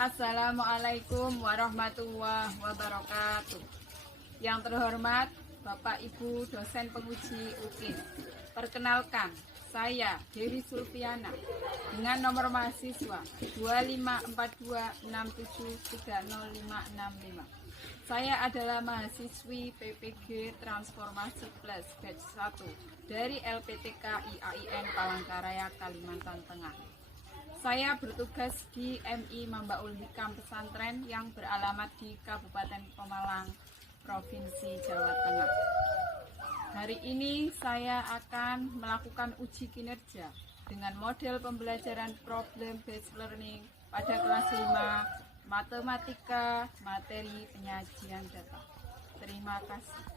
Assalamualaikum warahmatullahi wabarakatuh. Yang terhormat Bapak Ibu dosen penguji UIN. Perkenalkan, saya Dewi Sulfiana dengan nomor mahasiswa 254267305565. Saya adalah mahasiswi PPG Transformasi Plus Batch 1 dari LPTK IAIN Palangkaraya, Kalimantan Tengah. Saya bertugas di MI Mambaul Hikam Pesantren yang beralamat di Kabupaten Pemalang, Provinsi Jawa Tengah. Hari ini saya akan melakukan uji kinerja dengan model pembelajaran problem based learning pada kelas 5 matematika materi penyajian data. Terima kasih.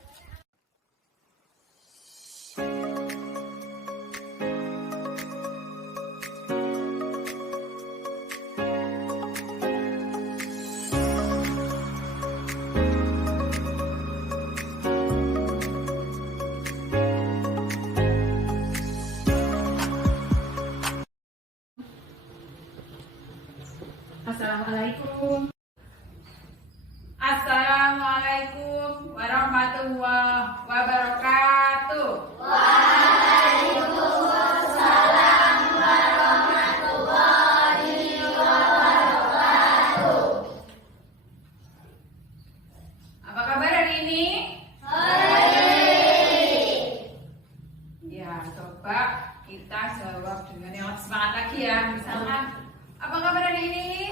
Assalamualaikum. Assalamualaikum warahmatullahi wabarakatuh. Waalaikumsalam warahmatullahi wabarakatuh. Apa kabar hari ini? Baik. Ya, coba kita jawab dengan yang lebih semangat lagi ya. Misalkan, apa kabar hari ini?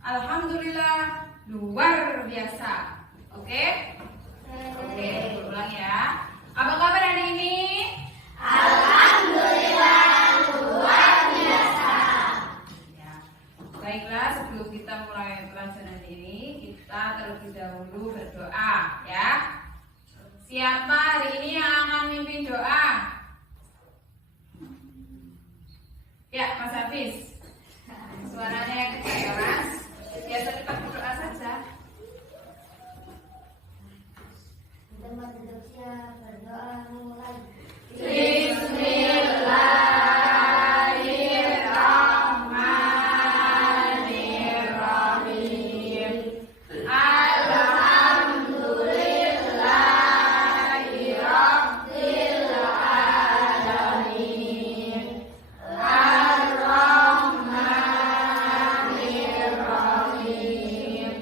Alhamdulillah, luar biasa. Oke? Oke, ulang ya. Apa kabar hari ini? Alhamdulillah, luar biasa. Ya. Baiklah, sebelum kita mulai pelajaran ini, kita terlebih dahulu berdoa ya. Siapa hari ini yang akan mimpin doa? Ya, Mas Hafiz. Suaranya yang kecil ya, Mas. Biasa kita berdoa saja. Tempat duduk siap, berdoa mulai. Bismillahirrahmanirrahim. Alhamdulillahirabbil alamin. Ar-Rahmanirrahim.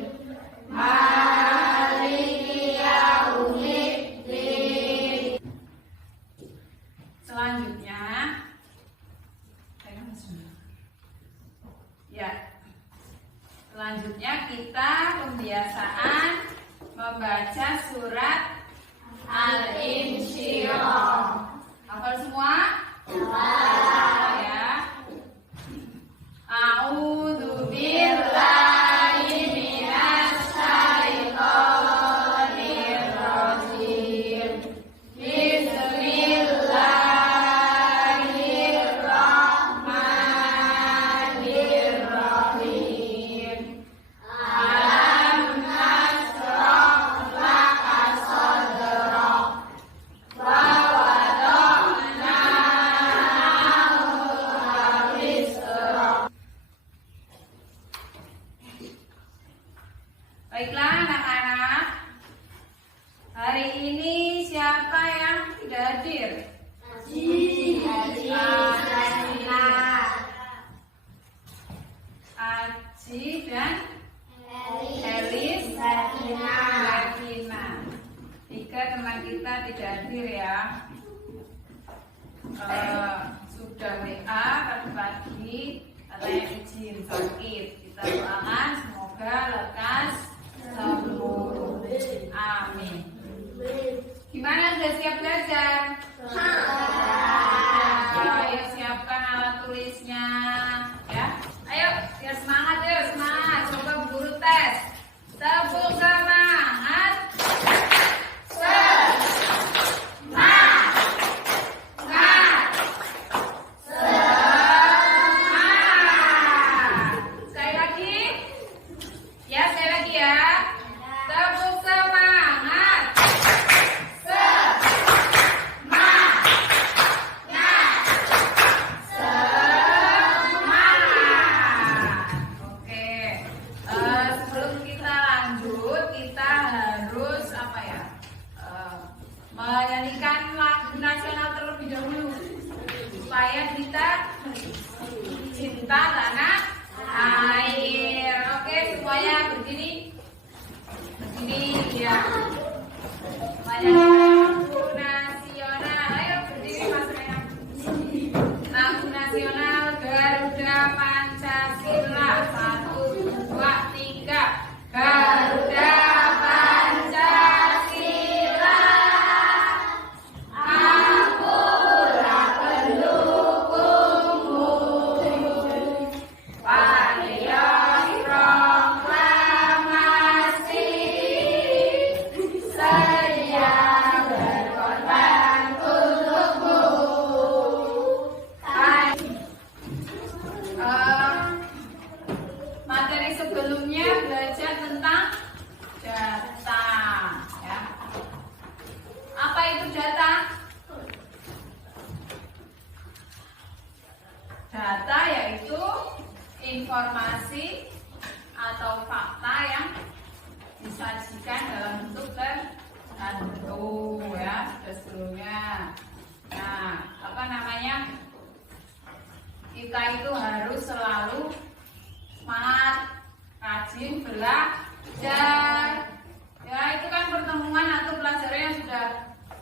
Maliki yaumiddin. Selanjutnya, ya. Selanjutnya kita pembiasaan membaca surat Al-Insyirah. Hafal semua? Ya. A'udzu billahi minasy syaithanir rajim. Bismillahirrahmanirrahim. Alam nashrah laka sadrak wa wada'na anka wizrak. Baiklah anak-anak, hari ini siapa yang tidak hadir? Aji dan Elis, Sakina. Tiga teman kita tidak hadir ya. Sudah WA pagi-pagi katanya izin sakit. Kita doakan semoga lekas sembuh. Amin. Gimana, sudah siap belajar? Ayo siapkan alat tulisnya ya. Ayo biar semangat, yuk semangat. Coba guru tes. Tepuk semangat. Sekali lagi. Ya, sekali lagi ya. Tepuk semangat. hari sebelumnya belajar tentang data, ya. Apa itu data? Data yaitu informasi atau fakta yang disajikan dalam bentuk tertentu, ya, sudah sebelumnya. Nah, apa namanya? Kita itu harus selalu semangat, rajin belajar. Ya, itu kan pertemuan atau pelajaran yang sudah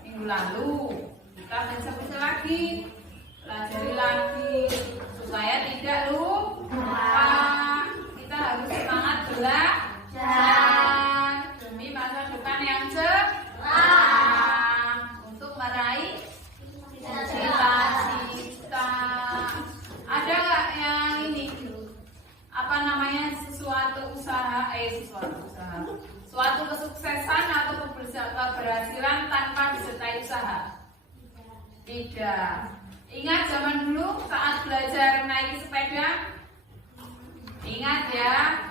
minggu lalu. Kita bisa lagi, pelajari lagi supaya tidak lupa. Kita harus semangat belajar demi masa depan yang cerah untuk meraih cita-cita. Ada nggak yang ini? Apa namanya, suatu kesuksesan atau keberhasilan tanpa disertai usaha? Tidak. Ingat zaman dulu saat belajar naik sepeda? Ingat ya,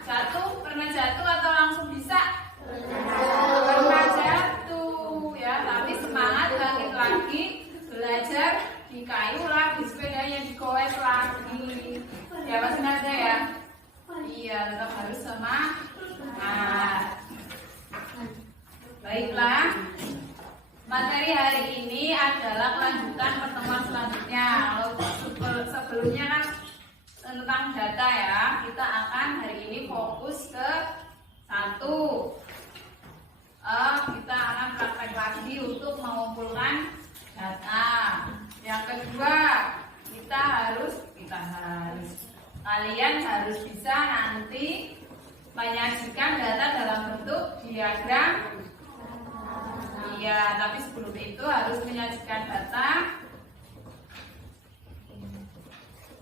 pernah jatuh atau langsung bisa? Pernah jatuh, ya. Tapi semangat bangkit lagi, belajar di kayu lagi, sepedanya digoes lagi. Ya, masih ada ya? Iya, tetap harus semangat. Baiklah, materi hari ini adalah kelanjutan pertemuan selanjutnya. Kalau sebelumnya kan tentang data, ya, kita akan hari ini fokus ke satu. Kita akan praktek lagi untuk mengumpulkan data. Yang kedua, kalian harus bisa nanti menyajikan data dalam bentuk diagram. Iya, tapi sebelum itu harus menyajikan data.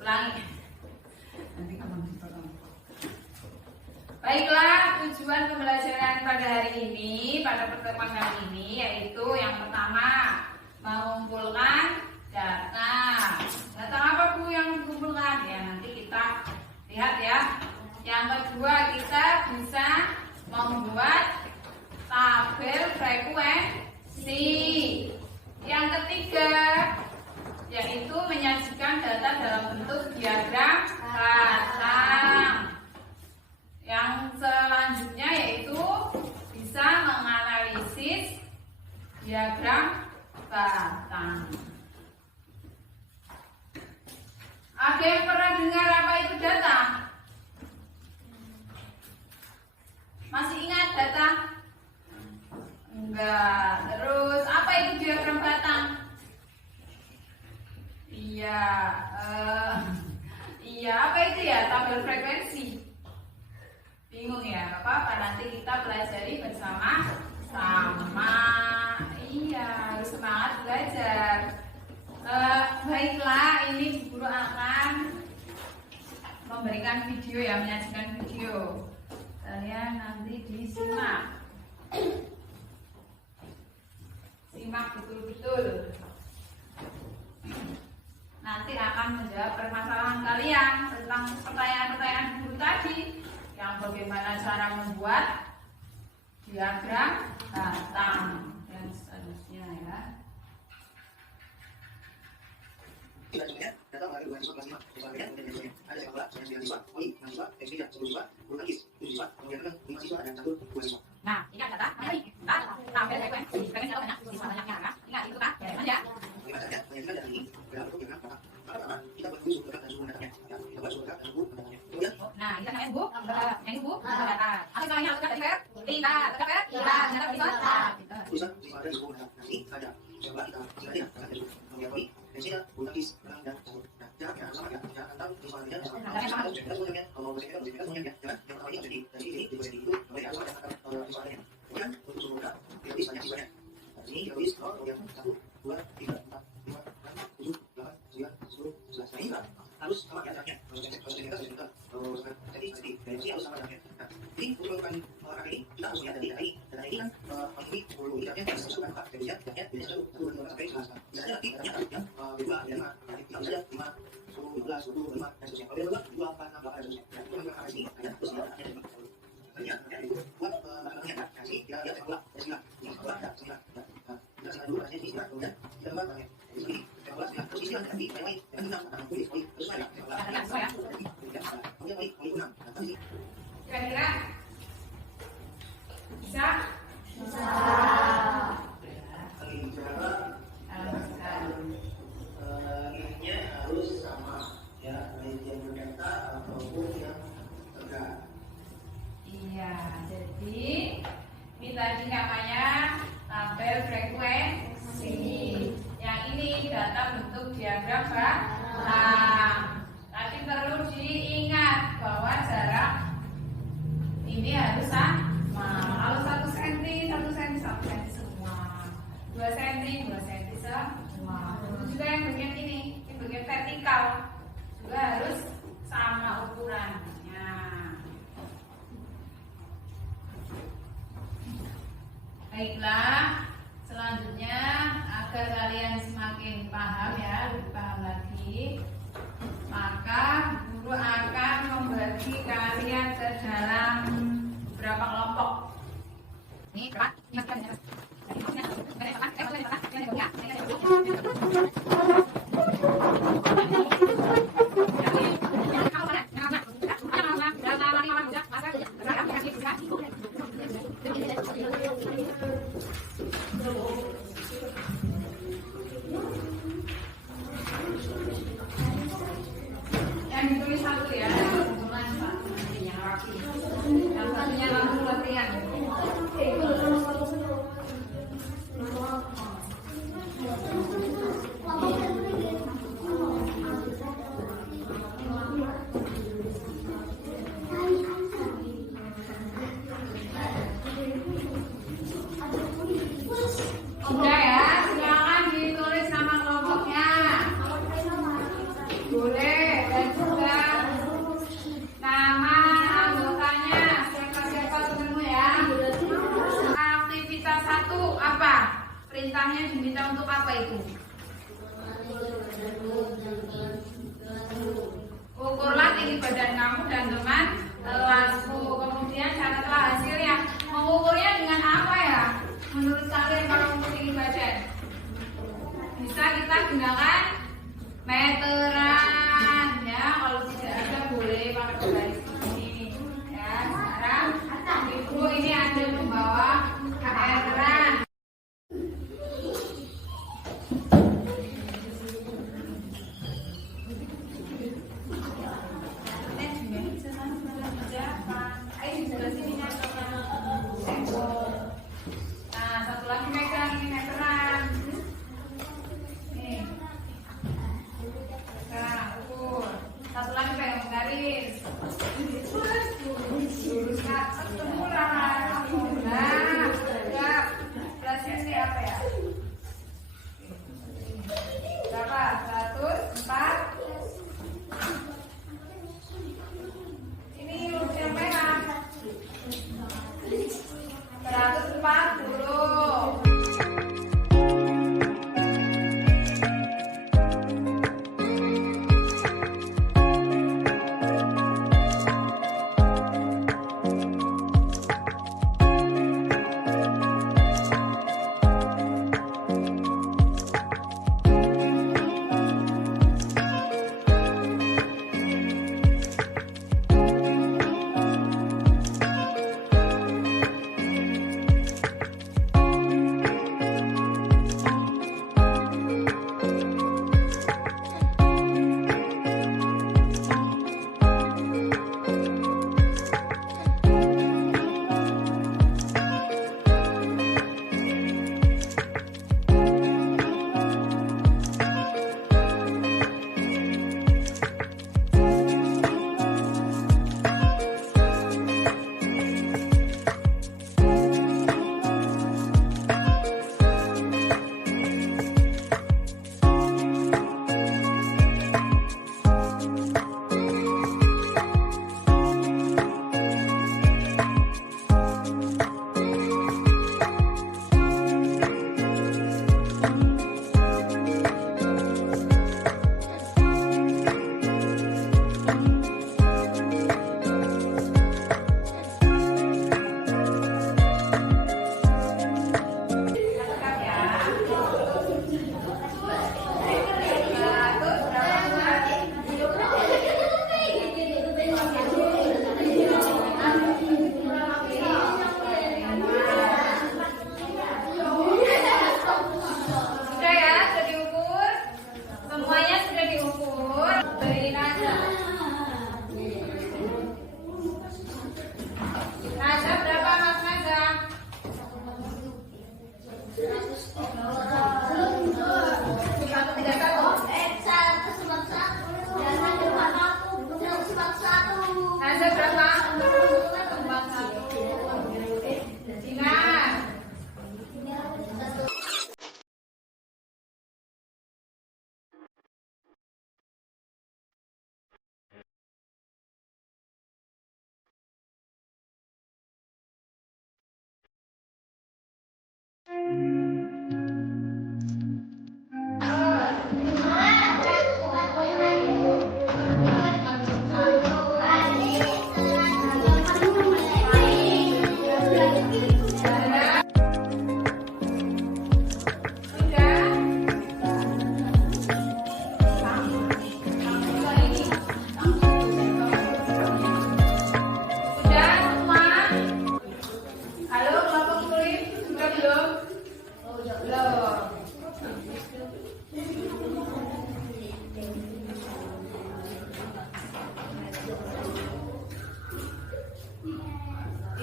Ulangi. Nanti kamu dipotong. Baiklah, tujuan pembelajaran pada hari ini, pada pertemuan kali ini, yaitu yang pertama, mengumpulkan data. Data apa Bu yang dikumpulkan? Ya, nanti kita lihat ya. Yang kedua, kita bisa membuat tabel frekuensi. Yang ketiga, yaitu menyajikan data dalam bentuk diagram batang. Yang selanjutnya yaitu bisa menganalisis diagram batang. Ada yang pernah dengar apa itu data? Masih ingat data? Enggak. Terus apa itu diagram batang? Iya, apa itu ya? Tabel frekuensi. Bingung ya? Gak apa-apa, nanti kita pelajari bersama-sama. Iya, harus semangat belajar. Baiklah, ini guru akan memberikan video ya, menyajikan video. Kalian nanti disimak. Simak betul-betul. Nanti akan menjawab permasalahan kalian tentang pertanyaan-pertanyaan guru tadi, yang bagaimana cara membuat diagram batang dan seterusnya ya. Nah, ini ada data, tabel frekuensi atau banyak siswa banyaknya kan? Ingat itu kan? Ya. Nah, kita namanya Bu, yang Bu, data. Apa namanya harus dari ver? Tidak, ternyata bisa. Harus sama ya jaraknya. Jadi harus sama jaraknya. Jadi untuk melakukan olahraga ini kita harus melihat dari data ini. Data ini kan ini dulu jaraknya bisa masukkan empat dari jaraknya bisa satu sampai 11. Misalnya nanti yang dua ada 5, kita bisa 5, 10, 12, 25 dan seterusnya. Kalau dia 2, 4, 6, 8 dan seterusnya. Itu memang harus ini. Terus ya. ini harus sama. Kalau 1 cm, 1 cm, 1 cm semua. 2 cm, 2 cm semua. Itu juga yang bagian ini bagian vertikal juga harus sama ukurannya. Baiklah, selanjutnya agar kalian semakin paham ya, lebih paham lagi, maka guru akan membagi kalian ke dalam beberapa kelompok. Ini yang ditulis satu ya, kebetulan satu nanti yang rapi. Yang satunya langsung latihan. Udah ya, silakan ditulis nama kelompoknya. Boleh, dan juga nama anggotanya, siapa-siapa ketemu ya. Aktivitas 1 apa? Perintahnya diminta untuk apa itu? Ukurlah tinggi badan kamu dan teman kelasmu. Kemudian catatlah hasilnya. Mengukurnya dengan apa ya? Menurut kalian kalau mengukur tinggi badan? Bisa kita gunakan meteran ya. Kalau tidak ada boleh pakai garis ini ya. Sekarang ibu ini ada membawa meteran. Bisa sama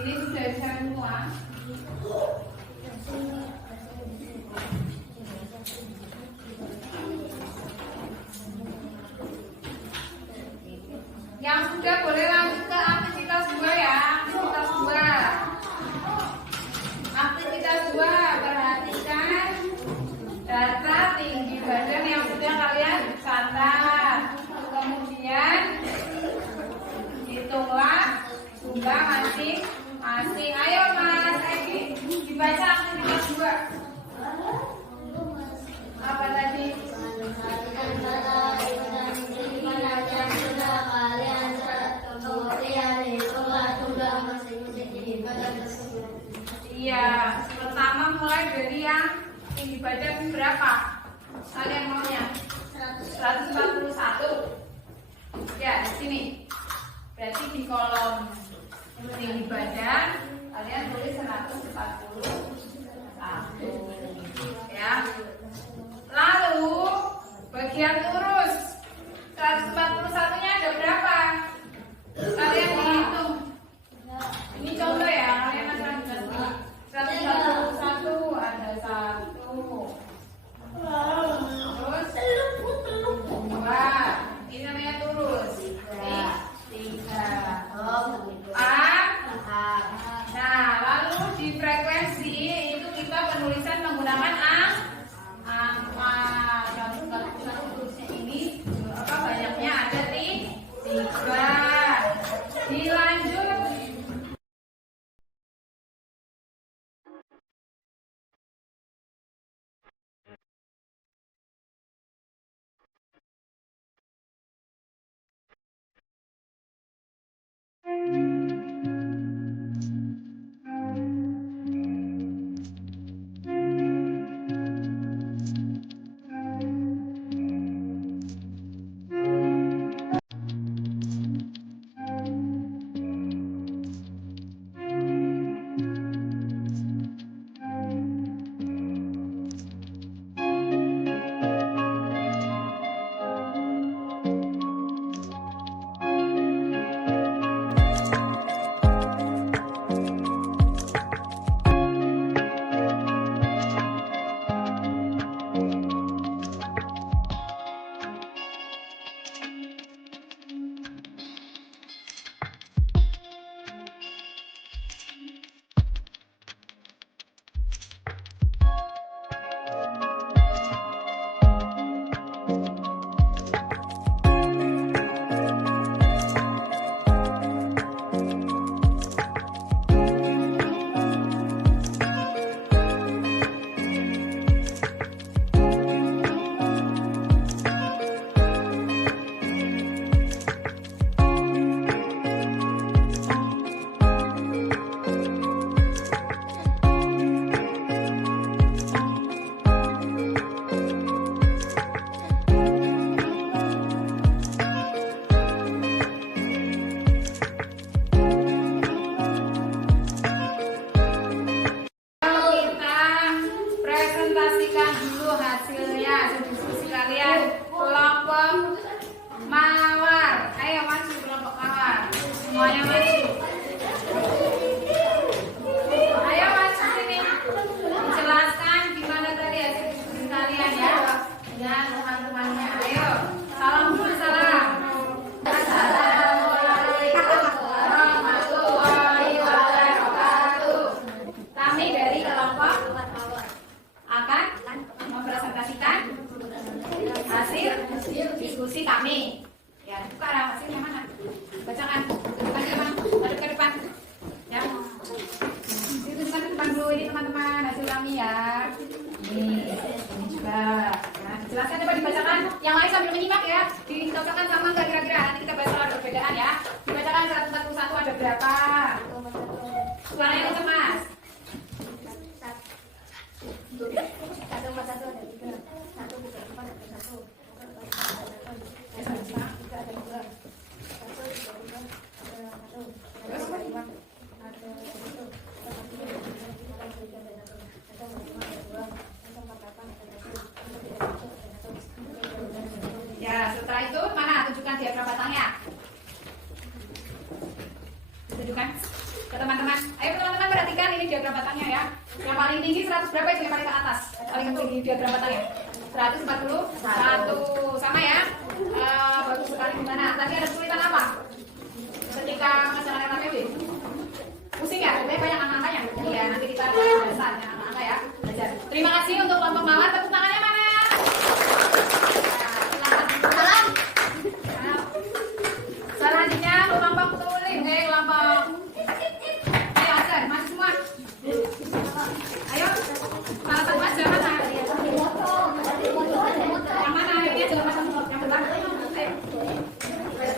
Ini sudah bisa semua. Yang sudah boleh lanjut ke aktivitas 2 ya. Aktivitas 2. Aktivitas 2, perhatikan data tinggi badan yang sudah kalian catat. Kemudian hitunglah jumlah masing-masing. Ayo Mas Egi, dibaca aktivitas 2. Apa tadi? Iya, pertama mulai dari yang tinggi badan berapa? Kalian maunya? 141. Ya, di sini. Berarti di kolom tinggi badan kalian tulis 141. Ya. Lalu bagian lurus 141-nya ada berapa? Kalian hitung. Ini contoh ya, kalian akan 141 ada 1. Terus 2. Ini namanya lurus. 3. Nah, lalu di frekuensi itu kita penulisan menggunakan angka. Satu terusnya ini apa banyaknya ada 3. Dilanjut. Semuanya maju. Ayo maju sini. Jelaskan gimana tadi hasil diskusi kalian ya. Dan teman-temannya. Ayo. Salam dulu, salam. Assalamualaikum warahmatullahi wabarakatuh. Kami dari kelompok akan mempresentasikan hasil diskusi kami. Ya, buka hasilnya mana? Bacakan. Aduk ke depan. Ya. Tunjukkan ke depan dulu ini teman-teman hasil kami ya. Ini juga. Nah, jelaskan coba dibacakan. Yang lain sambil menyimak ya. Dicocokkan sama enggak kira-kira? Nanti kita bahas soal perbedaan ya. Dibacakan 141 ada berapa? Suaranya kenceng Mas. 141 ada 3. 1 bukan 4 ada 1. Ya, setelah itu mana tunjukkan diagram batangnya. Tunjukkan. ke teman-teman. Ayo teman-teman perhatikan ini diagram batangnya ya. Yang paling tinggi 100 berapa itu yang paling ke atas? Paling tinggi diagram batangnya 141 sama ya. Bagus sekali. Gimana? Tadi ada kesulitan apa ketika menjalankan KPB? Pusing ya? Banyak angka-angkanya. Iya, nanti kita belajar angka-angka ya. Belajar. Terima kasih untuk kelompok mawar. Tepuk tangannya mana? Salam. Selanjutnya kelompok tulis. Kelompok. Ayo ajar, masuk semua. Ayo. Salah satu aja mana? Yang mana? Ayo dia jangan masuk yang depan.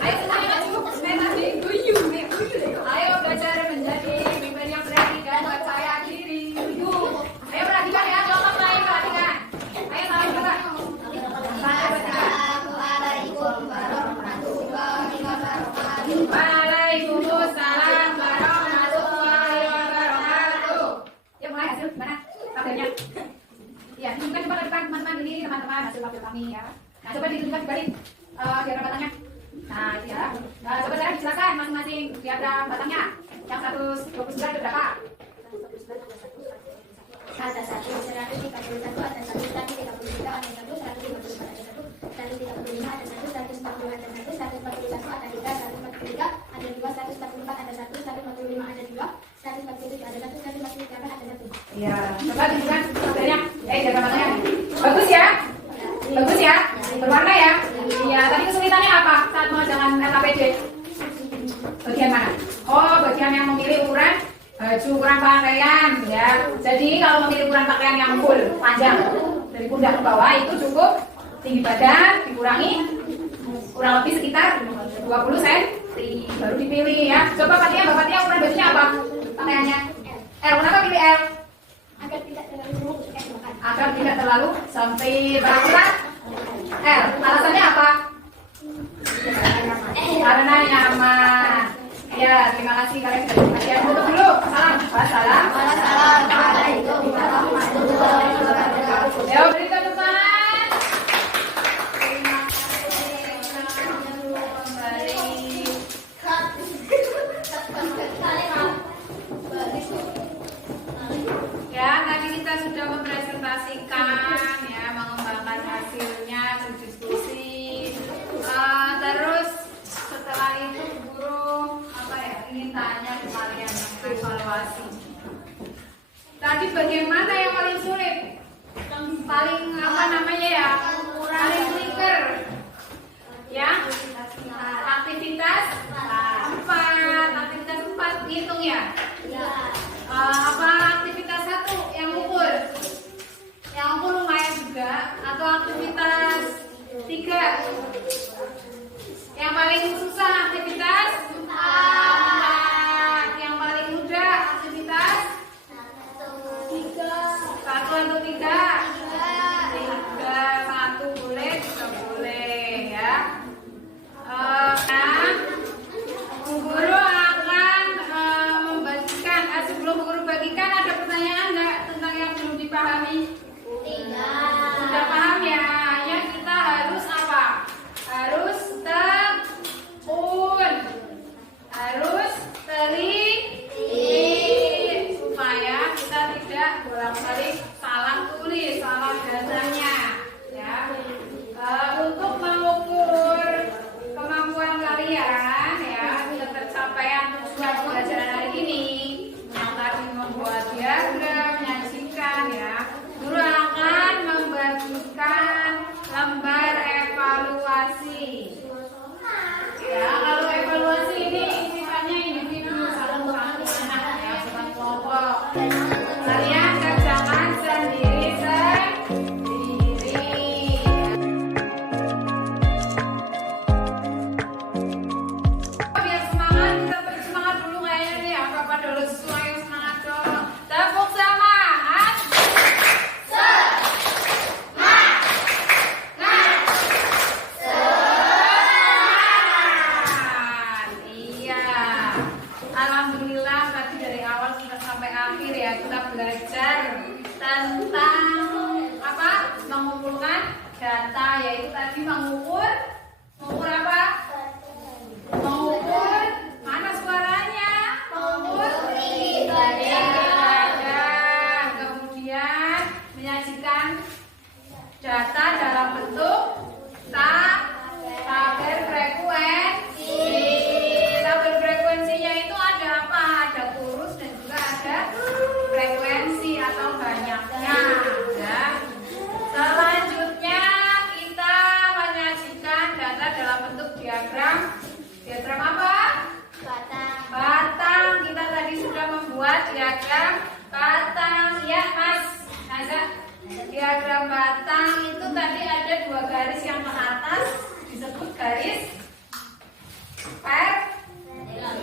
Ayo semuanya maju. Tadi tujuh. Ayo belajar menjadi pemimpin yang berani dan percaya diri. Ayo perhatikan ya, kelompok lain perhatikan. Ayo salam berkata. Assalamualaikum warahmatullahi wabarakatuh. Waalaikumsalam warahmatullahi wabarakatuh. Ya mulai hasil gimana? Kabarnya? Ya, tunjukkan coba ke depan teman-teman ini teman-teman hasil tabel kami ya. Nah coba ditunjukkan kembali diagram batangnya. Nah itu ya. Nah, coba saya dijelaskan masing-masing diagram batangnya. Yang 129 itu berapa? Ada 1, 131, ada 1, 133, ada 1, 154, ada 1, 135, ada 1, 140, ada 1, 141, ada 3, 143, ada 2, 144, ada 1, 145, ada 2, 147, ada 1, 148, ada 1. Ya, coba tunjukkan tabelnya. Diagram batangnya. Bagus ya? Bagus ya? Berwarna ya? Iya, tadi kesulitannya apa saat mengerjakan LKPD? Bagian mana? Oh, bagian yang memilih ukuran baju, ukuran pakaian ya. Jadi kalau memilih ukuran pakaian yang full panjang dari pundak ke bawah itu cukup tinggi badan dikurangi kurang lebih sekitar 20 cm baru dipilih ya. Coba Fatia, Mbak Fatia ukuran bajunya apa? Pakaiannya L. Kenapa pilih L? Agar tidak terlalu Agar tidak terlalu sempit. Berukuran L. Alasannya apa? Karena nyaman. Ya, terima kasih kalian sudah perhatian. Tutup dulu. Salam. Wassalamualaikum warahmatullahi wabarakatuh. Ya, beri tepuk tangan. Terima kasih. Ya, tadi kita sudah mempresentasikan ya, mengembangkan hasilnya, berdiskusi. Terus setelah itu guru ingin tanya ke kalian evaluasi. Tadi bagaimana yang paling sulit? Paling apa namanya ya? Paling trigger. Ya? Aktivitas 4. Aktivitas 4 hitung ya? Apa aktivitas 1 yang ukur? Yang ukur lumayan juga. Atau aktivitas 3? Yang paling susah aktivitas 4. Yang paling mudah aktivitas 1 atau 3? 3. 1 boleh, 3 boleh ya. Nah, Bu Guru akan membagikan. Sebelum Bu Guru bagikan, ada pertanyaan nggak tentang yang belum dipahami? Sudah paham ya? Hanya kita harus apa? Harus harus teliti supaya kita tidak bolak-balik salah tulis, salah bacanya ya. Untuk mengukur kemampuan kalian ya, tercapaian tujuan pembelajaran hari ini yang tadi membuat diagram, menyajikan ya, guru akan membagikan lembar evaluasi. Ya, kalau evaluasi ini sifatnya individu satu-satu anak ya, bukan kelompok. Kalian kerjakan sendiri-sendiri. Biar semangat, kita beri semangat dulu kayaknya nih. Apa pada lesu, ayo semangat dong. Tepuk semangat. Alhamdulillah tadi dari awal kita sampai akhir ya kita belajar tentang apa? Mengumpulkan data, yaitu tadi mengukur apa? Mengukur mana suaranya? Mengukur membuat diagram batang ya Mas Naza. Diagram batang itu tadi ada 2 garis yang ke atas disebut garis vertikal.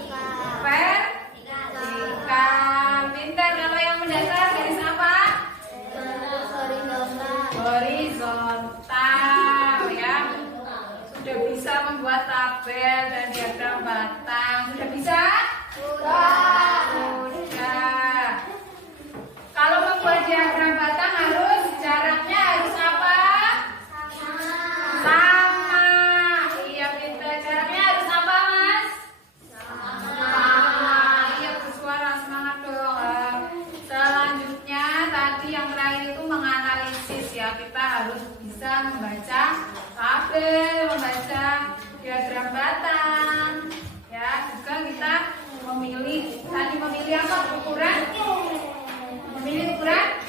Pintar. Kalau yang mendasar garis apa? Horizontal ya. Sudah bisa membuat tabel dan diagram batang. Sudah bisa? Sudah. Kalau membuat diagram batang harus jaraknya harus apa? Sama. Iya pintar. Jaraknya harus apa Mas? Sama. Iya bersuara semangat dong. Selanjutnya tadi yang terakhir itu menganalisis ya. Kita harus bisa membaca tabel, membaca diagram batang. Ya, juga kita memilih apa ukuran? Memilih ukuran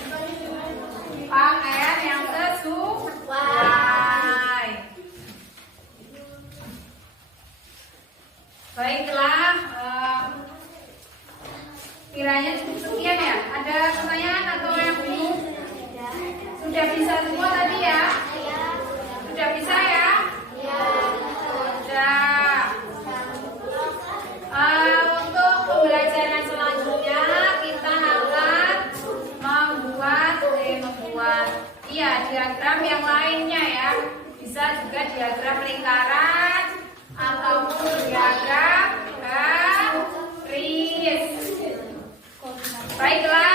pakaian yang sesuai. Baiklah, kiranya cukup sekian ya. Ada pertanyaan atau yang bingung? Sudah bisa semua tadi ya? Sudah bisa ya? Sudah. Untuk pembelajaran selanjutnya kita akan membuat diagram yang lainnya ya. Bisa juga diagram lingkaran ataupun diagram garis. Baiklah.